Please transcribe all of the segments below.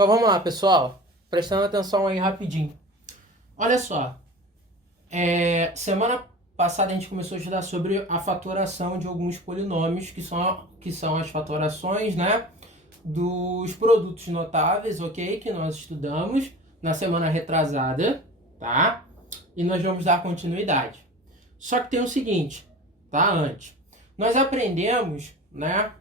Então vamos lá, pessoal. Prestando atenção aí rapidinho. Olha só. Semana passada a gente começou a estudar sobre a fatoração de alguns polinômios, que são as fatorações, né, dos produtos notáveis, ok? Que nós estudamos na semana retrasada, tá? E nós vamos dar continuidade. Só que tem o seguinte, tá? Antes. Nós aprendemos, né,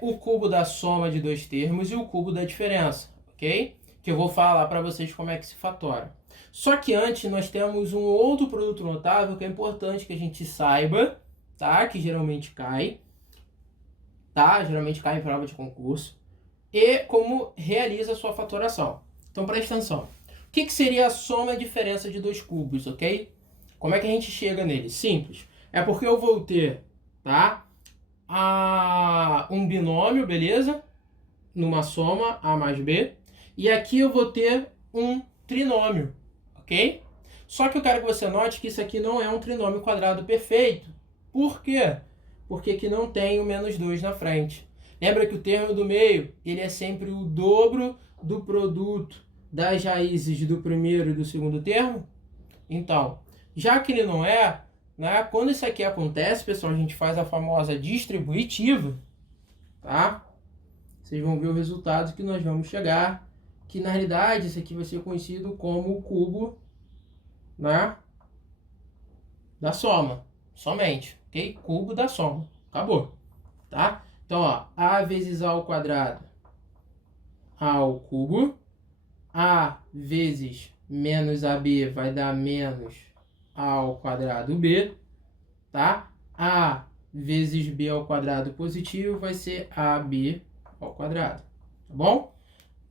o cubo da soma de dois termos e o cubo da diferença, ok? Que eu vou falar para vocês como é que se fatora. Só que antes nós temos um outro produto notável que é importante que a gente saiba, tá? Que geralmente cai, tá? Geralmente cai em prova de concurso. E como realiza a sua fatoração. Então presta atenção. O que seria a soma e diferença de dois cubos, ok? Como é que a gente chega nele? Simples. É porque eu vou ter, tá? Um binômio, beleza? Numa soma, A mais B. E aqui eu vou ter um trinômio, ok? Só que eu quero que você note que isso aqui não é um trinômio quadrado perfeito. Por quê? Porque aqui não tem o menos 2 na frente. Lembra que o termo do meio, ele é sempre o dobro do produto das raízes do primeiro e do segundo termo? Então, já que ele não é, né, quando isso aqui acontece, pessoal, a gente faz a famosa distributiva, tá? Vocês vão ver o resultado que nós vamos chegar, que na realidade isso aqui vai ser conhecido como o cubo, né, da soma, somente, ok? Cubo da soma, acabou, tá? Então, ó, A vezes A ao quadrado, A ao cubo, A vezes menos AB vai dar menos A ao quadrado B, tá? A vezes B ao quadrado positivo vai ser AB ao quadrado, tá bom?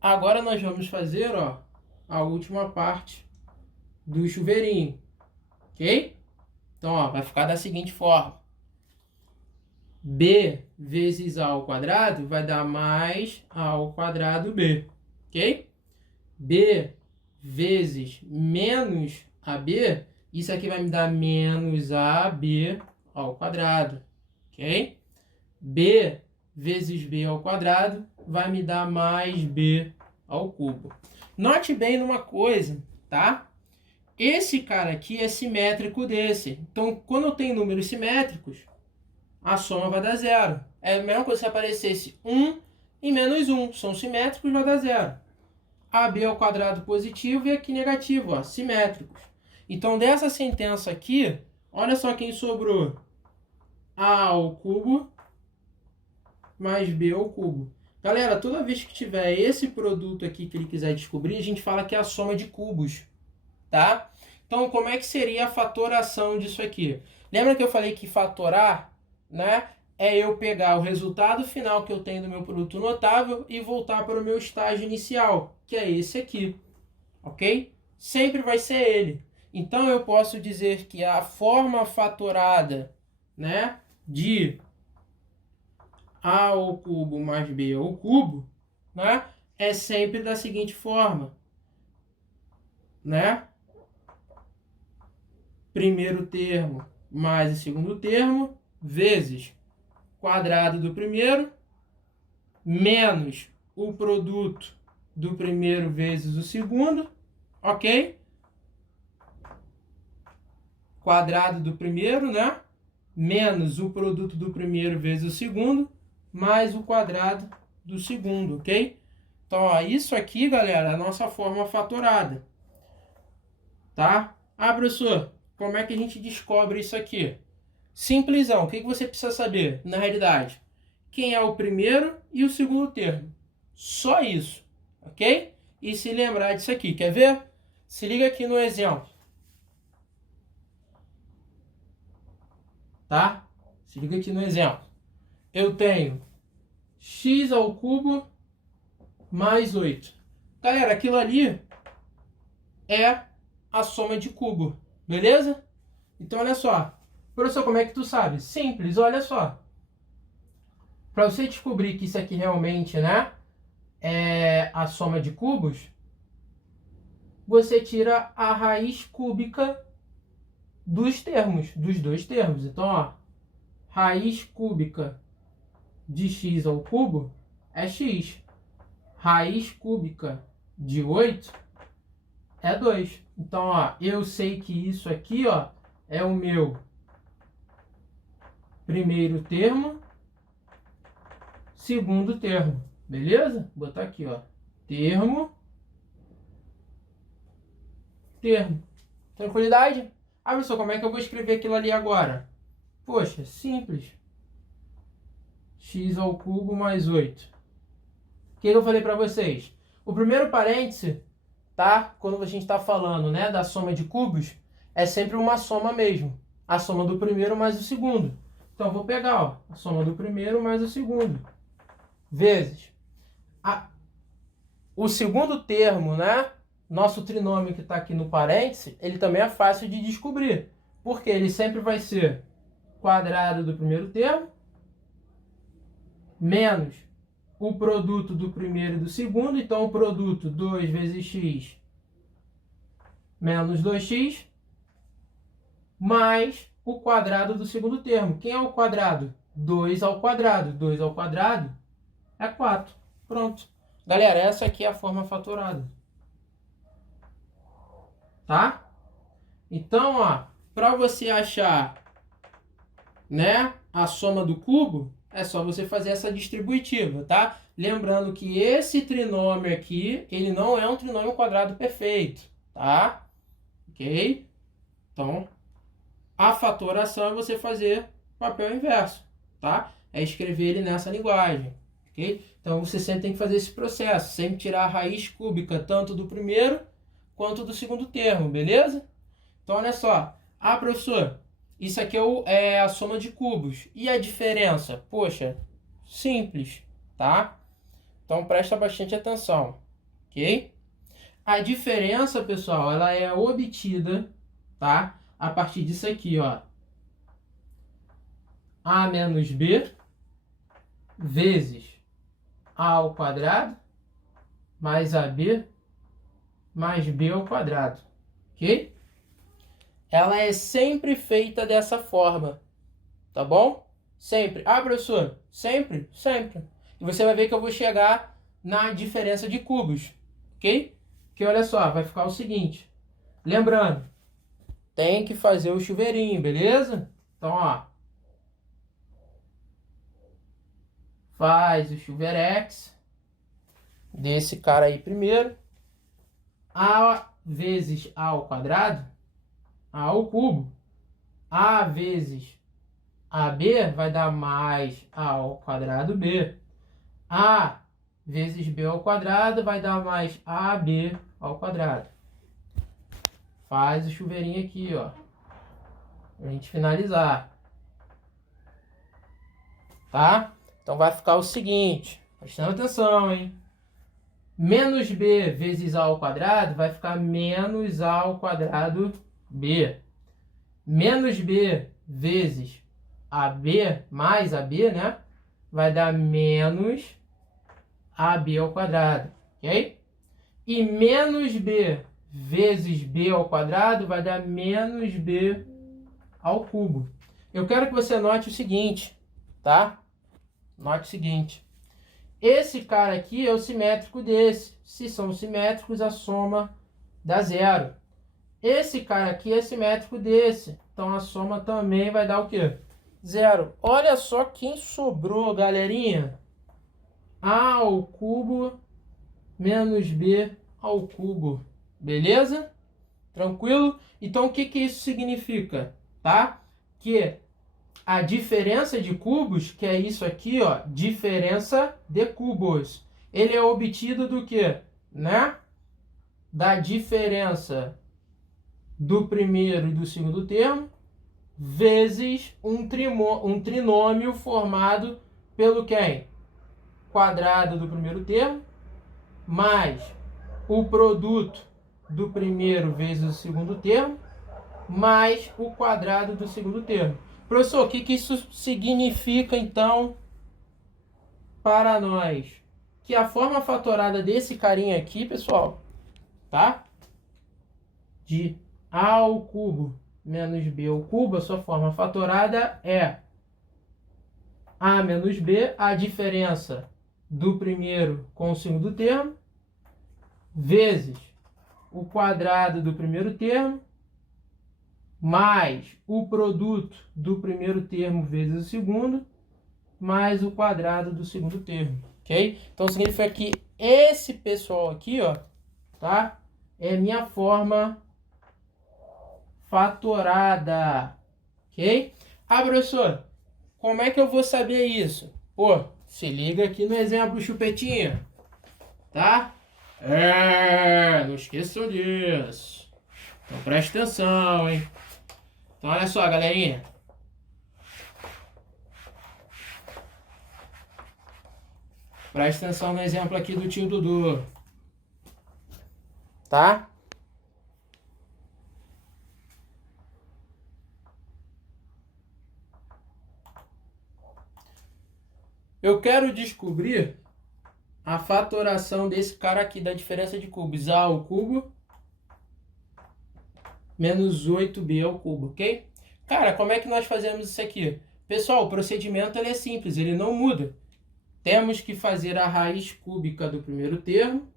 Agora nós vamos fazer, ó, a última parte do chuveirinho, ok? Então, ó, vai ficar da seguinte forma. B vezes A ao quadrado vai dar mais A ao quadrado B, ok? B vezes menos AB, isso aqui vai me dar menos AB ao quadrado, ok? B vezes B ao quadrado vai me dar mais B ao cubo. Note bem numa coisa, tá? Esse cara aqui é simétrico desse. Então, quando eu tenho números simétricos, a soma vai dar zero. É a mesma coisa se aparecesse 1 e menos 1. São simétricos, vai dar zero. AB ao quadrado positivo e aqui negativo, ó, simétricos. Então, dessa sentença aqui, olha só quem sobrou. A ao cubo mais B ao cubo. Galera, toda vez que tiver esse produto aqui que ele quiser descobrir, a gente fala que é a soma de cubos, tá? Então, como é que seria a fatoração disso aqui? Lembra que eu falei que fatorar, né, é eu pegar o resultado final que eu tenho do meu produto notável e voltar para o meu estágio inicial, que é esse aqui, ok? Sempre vai ser ele. Então, eu posso dizer que a forma fatorada, né, de A ao cubo mais B ao cubo, né, é sempre da seguinte forma, né? Primeiro termo mais o segundo termo, vezes quadrado do primeiro, menos o produto do primeiro vezes o segundo, ok? Quadrado do primeiro, né? Menos o produto do primeiro vezes o segundo, mais o quadrado do segundo, ok? Então, ó, isso aqui, galera, é a nossa forma fatorada, tá? Ah, professor, como é que a gente descobre isso aqui? Simplesão, o que você precisa saber, na realidade? Quem é o primeiro e o segundo termo. Só isso, ok? E se lembrar disso aqui, quer ver? Se liga aqui no exemplo. Tá? Se liga aqui no exemplo. Eu tenho x ao cubo mais 8. Galera, aquilo ali é a soma de cubo, beleza? Então, olha só. Professor, como é que tu sabe? Simples, olha só. Para você descobrir que isso aqui realmente, né, é a soma de cubos, você tira a raiz cúbica dos termos, dos dois termos. Então, ó, raiz cúbica de x ao cubo é x. raiz cúbica de 8 é 2. Então, ó, eu sei que isso aqui, ó, é o meu primeiro termo, segundo termo. Beleza? Vou botar aqui, ó, termo. Tranquilidade? Ah, professor, como é que eu vou escrever aquilo ali agora? Poxa, simples. X ao cubo mais 8. O que eu falei para vocês? O primeiro parêntese, tá? Quando a gente está falando, né, da soma de cubos, é sempre uma soma mesmo. A soma do primeiro mais o segundo. Então, eu vou pegar, ó, a soma do primeiro mais o segundo. Vezes. O segundo termo, né? Nosso trinômio que está aqui no parêntese, ele também é fácil de descobrir. Porque ele sempre vai ser quadrado do primeiro termo menos o produto do primeiro e do segundo. Então, o produto 2 vezes x menos 2x mais o quadrado do segundo termo. Quem é o quadrado? 2 ao quadrado. 2 ao quadrado é 4. Pronto. Galera, essa aqui é a forma fatorada. Tá? Então, ó, para você achar, né, a soma do cubo, é só você fazer essa distributiva, tá? Lembrando que esse trinômio aqui, ele não é um trinômio quadrado perfeito, tá? Ok? Então, a fatoração é você fazer papel inverso, tá? É escrever ele nessa linguagem, ok? Então, você sempre tem que fazer esse processo, sempre tirar a raiz cúbica, tanto do primeiro quanto do segundo termo, beleza? Então, olha só. Ah, professor, isso aqui é a soma de cubos. E a diferença? Poxa, simples, tá? Então, presta bastante atenção, ok? A diferença, pessoal, ela é obtida, tá? A partir disso aqui, ó. A menos B vezes A ao quadrado mais AB mais B ao quadrado, ok? Ela é sempre feita dessa forma, tá bom? Sempre. Ah, professor, sempre? Sempre. E você vai ver que eu vou chegar na diferença de cubos, ok? Que olha só, vai ficar o seguinte. Lembrando, tem que fazer o chuveirinho, beleza? Então, ó. Faz o chuveirex desse cara aí primeiro. A vezes A ao quadrado, A ao cubo. A vezes AB vai dar mais A ao quadrado B. A vezes B ao quadrado vai dar mais AB ao quadrado. Faz o chuveirinho aqui, ó. Pra gente finalizar. Tá? Então vai ficar o seguinte. Prestando atenção, hein? Menos B vezes A ao quadrado vai ficar menos A ao quadrado B. Menos B vezes AB mais AB, né? Vai dar menos AB ao quadrado, ok? E menos B vezes B ao quadrado vai dar menos B ao cubo. Eu quero que você note o seguinte, tá? Note o seguinte. Esse cara aqui é o simétrico desse. Se são simétricos, a soma dá zero. Esse cara aqui é simétrico desse. Então, a soma também vai dar o quê? Zero. Olha só quem sobrou, galerinha. A ao cubo menos B ao cubo. Beleza? Tranquilo? Então, o que isso significa? Tá? Que a diferença de cubos, que é isso aqui, ó, diferença de cubos, ele é obtido do quê? Né? Da diferença do primeiro e do segundo termo, vezes um trinômio formado pelo quem? Quadrado do primeiro termo, mais o produto do primeiro vezes o segundo termo, mais o quadrado do segundo termo. Professor, o que isso significa, então, para nós? Que a forma fatorada desse carinha aqui, pessoal, tá? De A ao cubo menos B ao cubo, a sua forma fatorada é A menos B, a diferença do primeiro com o segundo termo, vezes o quadrado do primeiro termo, mais o produto do primeiro termo vezes o segundo, mais o quadrado do segundo termo, ok? Então significa que esse pessoal aqui, ó, tá? É minha forma fatorada, ok? Ah, professor, como é que eu vou saber isso? Pô, se liga aqui no exemplo chupetinha, tá? Não esqueçam disso. Então presta atenção, hein? Então olha só, galerinha. Presta atenção no exemplo aqui do tio Dudu. Tá? Eu quero descobrir a fatoração desse cara aqui, da diferença de cubos. A ao cubo menos 8b ao cubo, ok? Cara, como é que nós fazemos isso aqui? Pessoal, o procedimento ele é simples, ele não muda. Temos que fazer a raiz cúbica do primeiro termo,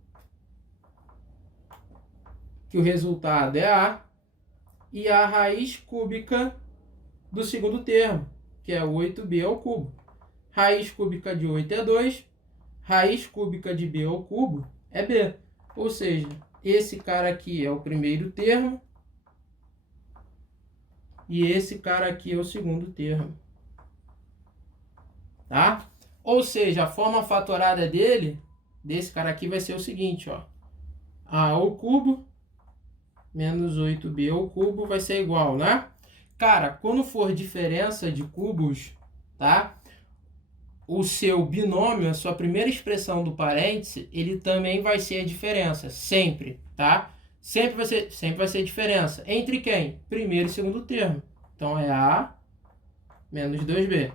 que o resultado é A, e a raiz cúbica do segundo termo, que é 8b ao cubo. Raiz cúbica de 8 é 2, raiz cúbica de b ao cubo é b. Ou seja, esse cara aqui é o primeiro termo e esse cara aqui é o segundo termo. Tá? Ou seja, a forma fatorada dele, desse cara aqui, vai ser o seguinte, ó. A ao cubo menos 8b ao cubo vai ser igual, né? Cara, quando for diferença de cubos, tá? O seu binômio, a sua primeira expressão do parêntese, ele também vai ser a diferença, sempre, tá? Sempre vai ser a diferença. Entre quem? Primeiro e segundo termo. Então é A menos 2B.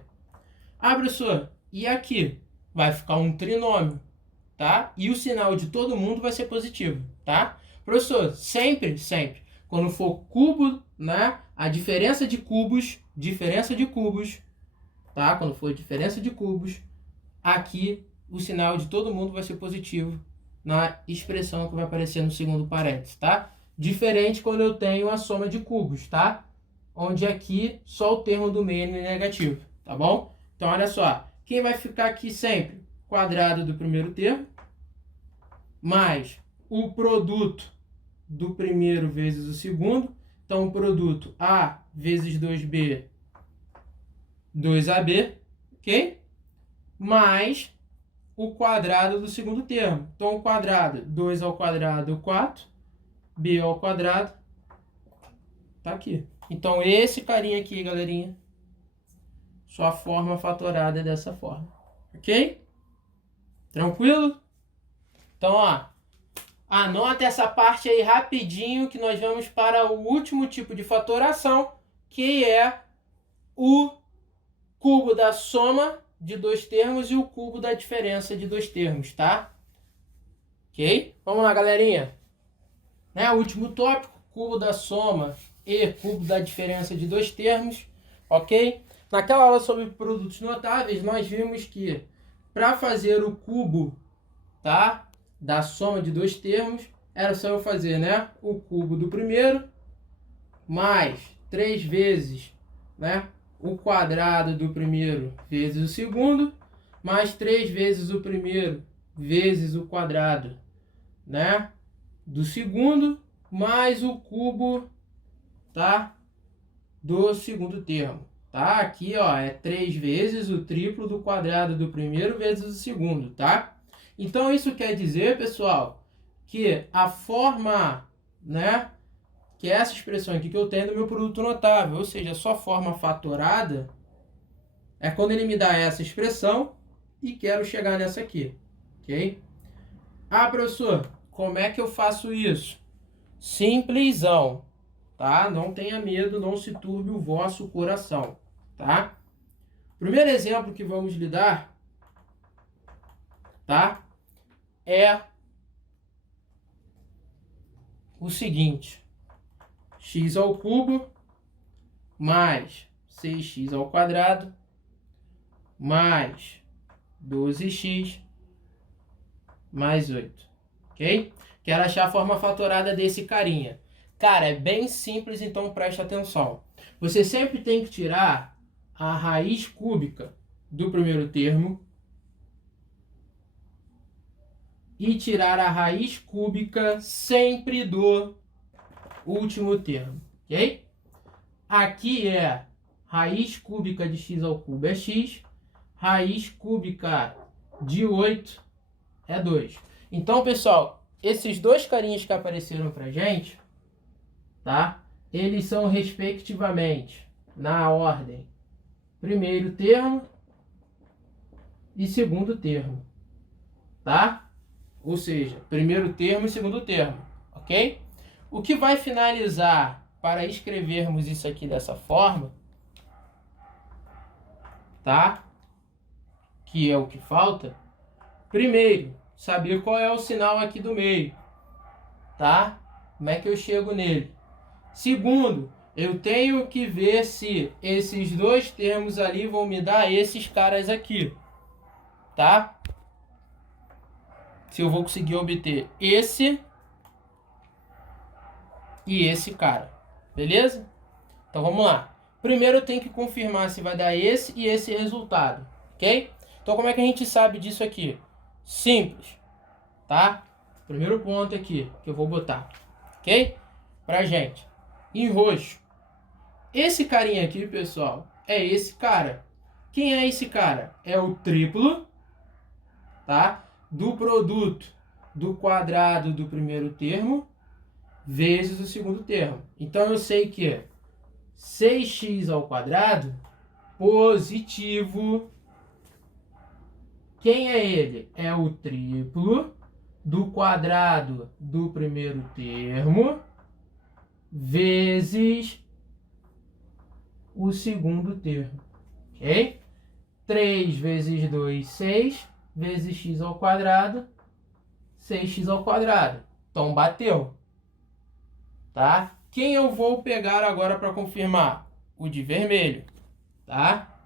Ah, professor, e aqui? Vai ficar um trinômio, tá? E o sinal de todo mundo vai ser positivo, tá? Professor, sempre, quando for cubo, né? A diferença de cubos, tá? Quando for diferença de cubos, aqui o sinal de todo mundo vai ser positivo na expressão que vai aparecer no segundo parênteses, tá? Diferente quando eu tenho a soma de cubos, tá? Onde aqui só o termo do meio é negativo, tá bom? Então olha só, quem vai ficar aqui sempre? Quadrado do primeiro termo, mais o produto do primeiro vezes o segundo. Então o produto A vezes 2B, 2AB, ok? Mais o quadrado do segundo termo. Então, o quadrado, 2 ao quadrado, 4. B ao quadrado, tá aqui. Então, esse carinha aqui, galerinha, sua forma fatorada é dessa forma. Ok? Tranquilo? Então, ó, anota essa parte aí rapidinho que nós vamos para o último tipo de fatoração, que é o cubo da soma de dois termos e o cubo da diferença de dois termos, tá? Ok? Vamos lá, galerinha. Né? O último tópico, cubo da soma e cubo da diferença de dois termos, ok? Naquela aula sobre produtos notáveis, nós vimos que para fazer o cubo, tá? Da soma de dois termos, era só eu fazer, né? O cubo do primeiro mais 3 vezes, né? O quadrado do primeiro vezes o segundo, mais 3 vezes o primeiro vezes o quadrado, né? Do segundo, mais o cubo, tá? Do segundo termo, tá? Aqui, ó, é 3 vezes o triplo do quadrado do primeiro vezes o segundo, tá? Então, isso quer dizer, pessoal, que a forma, né? Que é essa expressão aqui que eu tenho do meu produto notável, ou seja, a sua forma fatorada é quando ele me dá essa expressão e quero chegar nessa aqui, ok? Ah, professor, como é que eu faço isso? Simplesão, tá? Não tenha medo, não se turbe o vosso coração, tá? Primeiro exemplo que vamos lidar, tá? É o seguinte: x ao cubo mais 6x ao quadrado mais 12x mais 8, ok? Quero achar a forma fatorada desse carinha. Cara, é bem simples, então preste atenção. Você sempre tem que tirar a raiz cúbica do primeiro termo e tirar a raiz cúbica sempre do último termo, ok? Aqui é raiz cúbica de x ao cubo é x, raiz cúbica de 8 é 2. Então, pessoal, esses dois carinhas que apareceram pra gente, tá? Eles são respectivamente na ordem primeiro termo e segundo termo, tá? Ou seja, primeiro termo e segundo termo, ok? O que vai finalizar para escrevermos isso aqui dessa forma, tá? Que é o que falta. Primeiro, saber qual é o sinal aqui do meio, tá? Como é que eu chego nele? Segundo, eu tenho que ver se esses dois termos ali vão me dar esses caras aqui, tá? Se eu vou conseguir obter esse e esse cara, beleza? Então vamos lá. Primeiro eu tenho que confirmar se vai dar esse e esse resultado, ok? Então como é que a gente sabe disso aqui? Simples, tá? Primeiro ponto aqui que eu vou botar, ok? Pra gente. Em roxo. Esse carinha aqui, pessoal, é esse cara. Quem é esse cara? É o triplo, tá? Do produto do quadrado do primeiro termo vezes o segundo termo. Então eu sei que 6x ao quadrado positivo. Quem é ele? É o triplo do quadrado do primeiro termo vezes o segundo termo, ok? 3 vezes 2, 6, vezes x ao quadrado, 6x ao quadrado. Então, bateu, tá? Quem eu vou pegar agora para confirmar? O de vermelho, tá?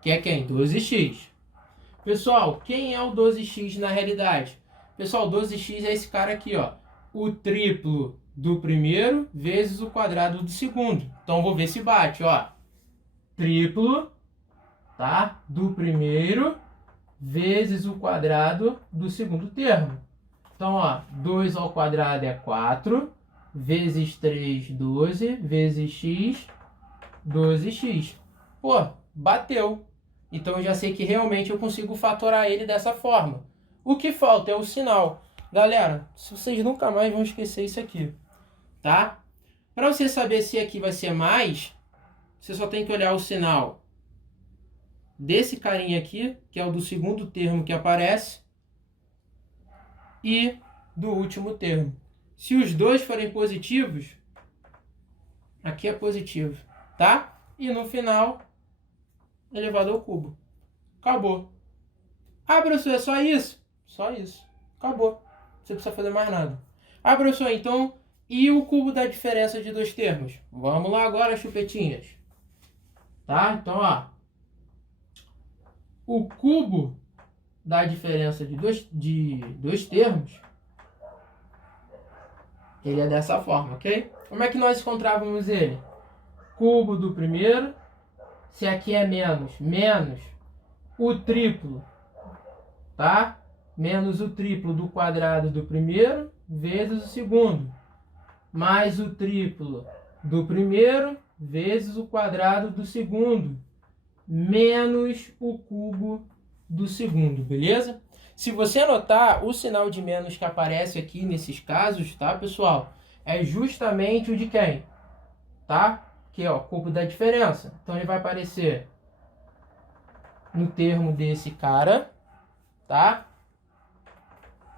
Que é quem? 12x. Pessoal, quem é o 12x na realidade? Pessoal, 12x é esse cara aqui, ó. O triplo do primeiro vezes o quadrado do segundo. Então, vou ver se bate, ó. Triplo, tá? Do primeiro vezes o quadrado do segundo termo. Então, ó, 2 ao quadrado é 4, vezes 3, 12, vezes x, 12x. Pô, bateu. Então, eu já sei que realmente eu consigo fatorar ele dessa forma. O que falta é o sinal. Galera, vocês nunca mais vão esquecer isso aqui, tá? Para você saber se aqui vai ser mais, você só tem que olhar o sinal desse carinha aqui, que é o do segundo termo que aparece, e do último termo. Se os dois forem positivos, aqui é positivo, tá? E no final, elevado ao cubo. Acabou. Ah, professor, é só isso? Só isso. Acabou. Você não precisa fazer mais nada. Ah, professor, então, e o cubo da diferença de dois termos? Vamos lá agora, chupetinhas. Tá? Então, ó. O cubo da diferença de dois termos, ele é dessa forma, ok? Como é que nós encontrávamos ele? Cubo do primeiro, se aqui é menos o triplo, tá? Menos o triplo do quadrado do primeiro vezes o segundo, mais o triplo do primeiro vezes o quadrado do segundo, menos o cubo do segundo, beleza? Se você anotar, o sinal de menos que aparece aqui nesses casos, tá, pessoal? É justamente o de quem? Tá? Aqui, ó, cubo da diferença. Então, ele vai aparecer no termo desse cara, tá?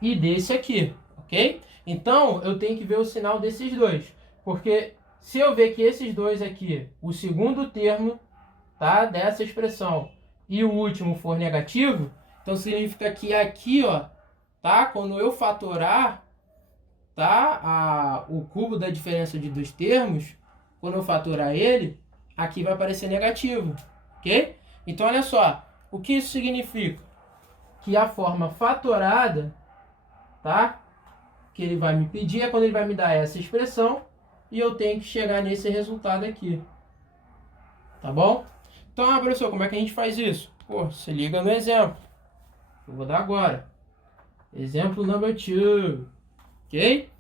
E desse aqui, ok? Então, eu tenho que ver o sinal desses dois. Porque se eu ver que esses dois aqui, o segundo termo, tá, dessa expressão, e o último for negativo, então significa que aqui, ó, tá, quando eu fatorar, tá, o cubo da diferença de dois termos, quando eu fatorar ele, aqui vai aparecer negativo, ok? Então, olha só, o que isso significa? Que a forma fatorada, tá? Que ele vai me pedir é quando ele vai me dar essa expressão e eu tenho que chegar nesse resultado aqui. Tá bom? Então, professor, como é que a gente faz isso? Pô, se liga no exemplo. Eu vou dar agora. Exemplo number 2. Ok?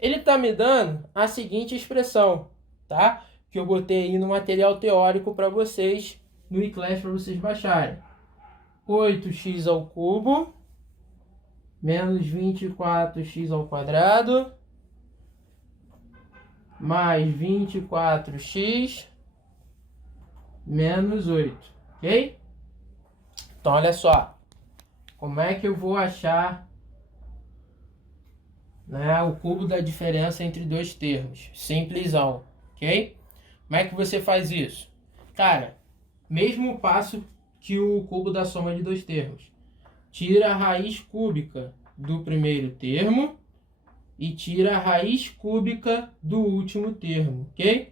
Ele está me dando a seguinte expressão, tá? Que eu botei aí no material teórico para vocês, no eClass, para vocês baixarem. 8x ao cubo menos 24x ao quadrado mais 24x menos 8, ok? Então, olha só. Como é que eu vou achar, né, o cubo da diferença entre dois termos? Simplesão, ok? Como é que você faz isso? Cara, mesmo passo que o cubo da soma de dois termos. Tira a raiz cúbica do primeiro termo e tira a raiz cúbica do último termo, ok?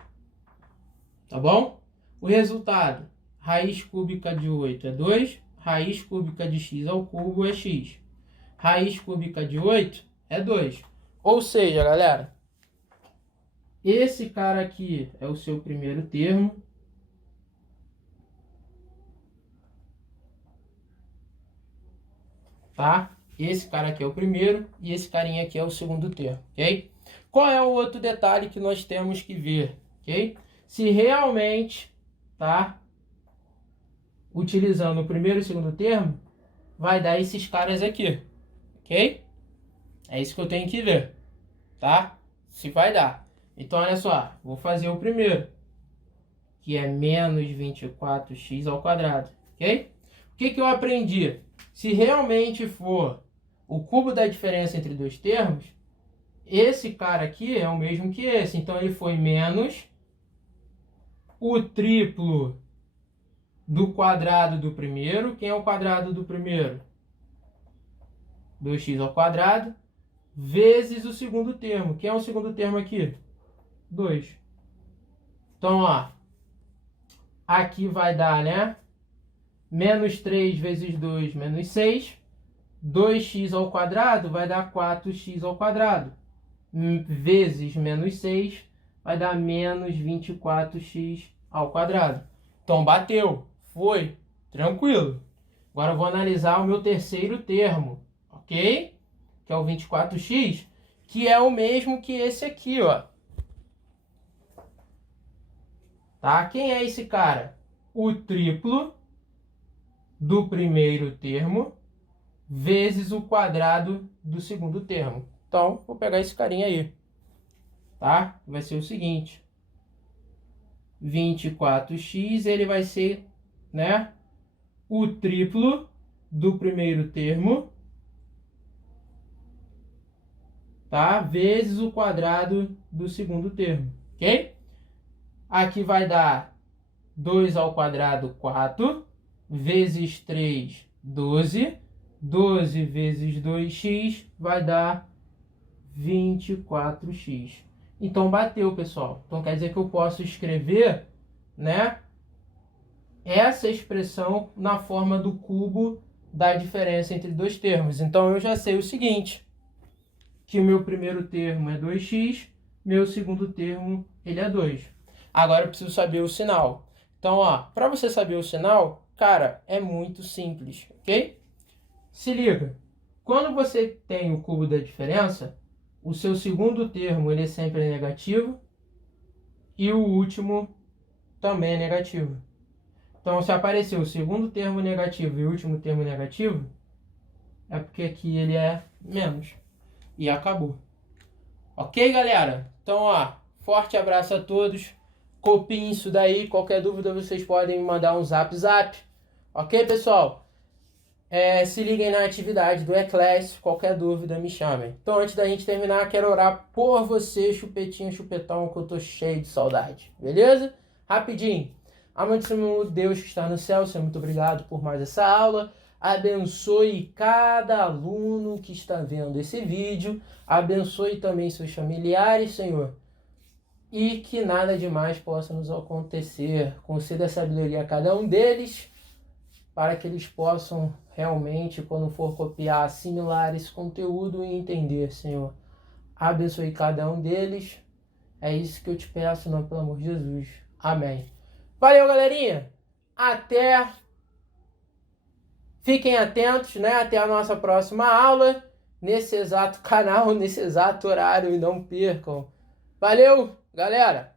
Tá bom? O resultado, raiz cúbica de 8 é 2, raiz cúbica de x ao cubo é x. Raiz cúbica de 8 é 2. Ou seja, galera, esse cara aqui é o seu primeiro termo. Tá? Esse cara aqui é o primeiro e esse carinha aqui é o segundo termo, ok? Qual é o outro detalhe que nós temos que ver, ok? Se realmente, tá, utilizando o primeiro e o segundo termo, vai dar esses caras aqui, ok? É isso que eu tenho que ver, tá? Se vai dar. Então, olha só, vou fazer o primeiro, que é menos 24x ao quadrado, ok? O que eu aprendi? Se realmente for o cubo da diferença entre dois termos, esse cara aqui é o mesmo que esse. Então, ele foi menos o triplo do quadrado do primeiro. Quem é o quadrado do primeiro? 2x ao quadrado, vezes o segundo termo. Quem é o segundo termo aqui? 2. Então, ó, aqui vai dar, né? Menos 3 vezes 2, menos 6. 2x ao quadrado vai dar 4x ao quadrado. Vezes menos 6 vai dar menos 24x ao quadrado. Então, bateu. Foi. Tranquilo. Agora eu vou analisar o meu terceiro termo. Ok? Que é o 24x. Que é o mesmo que esse aqui, ó. Tá? Quem é esse cara? O triplo do primeiro termo vezes o quadrado do segundo termo. Então, vou pegar esse carinha aí, tá? Vai ser o seguinte, 24x, ele vai ser, né, o triplo do primeiro termo, tá? Vezes o quadrado do segundo termo, ok? Aqui vai dar 2 ao quadrado, 4, vezes 3, 12. 12 vezes 2x vai dar 24x. Então, bateu, pessoal. Então, quer dizer que eu posso escrever, né, essa expressão na forma do cubo da diferença entre dois termos. Então, eu já sei o seguinte, que o meu primeiro termo é 2x, meu segundo termo ele é 2. Agora, eu preciso saber o sinal. Então, ó, para você saber o sinal, cara, é muito simples, ok? Se liga, quando você tem o cubo da diferença, o seu segundo termo ele sempre é negativo e o último também é negativo. Então, se apareceu o segundo termo negativo e o último termo negativo, é porque aqui ele é menos. E acabou. Ok, galera? Então, ó, forte abraço a todos. Copiem isso daí. Qualquer dúvida vocês podem me mandar um zap. Ok, pessoal? Se liguem na atividade do eClass, qualquer dúvida me chamem. Então, antes da gente terminar, quero orar por você, chupetinho, chupetão, que eu tô cheio de saudade. Beleza? Rapidinho. Amantíssimo Deus que está no céu, Senhor, muito obrigado por mais essa aula. Abençoe cada aluno que está vendo esse vídeo. Abençoe também seus familiares, Senhor. E que nada demais possa nos acontecer. Conceda sabedoria a cada um deles. para que eles possam realmente, quando for copiar, assimilar esse conteúdo e entender, Senhor. Abençoe cada um deles. É isso que eu te peço, não, pelo amor de Jesus. Amém. Valeu, galerinha. Até. Fiquem atentos, né? Até a nossa próxima aula. Nesse exato canal, nesse exato horário. E não percam. Valeu, galera.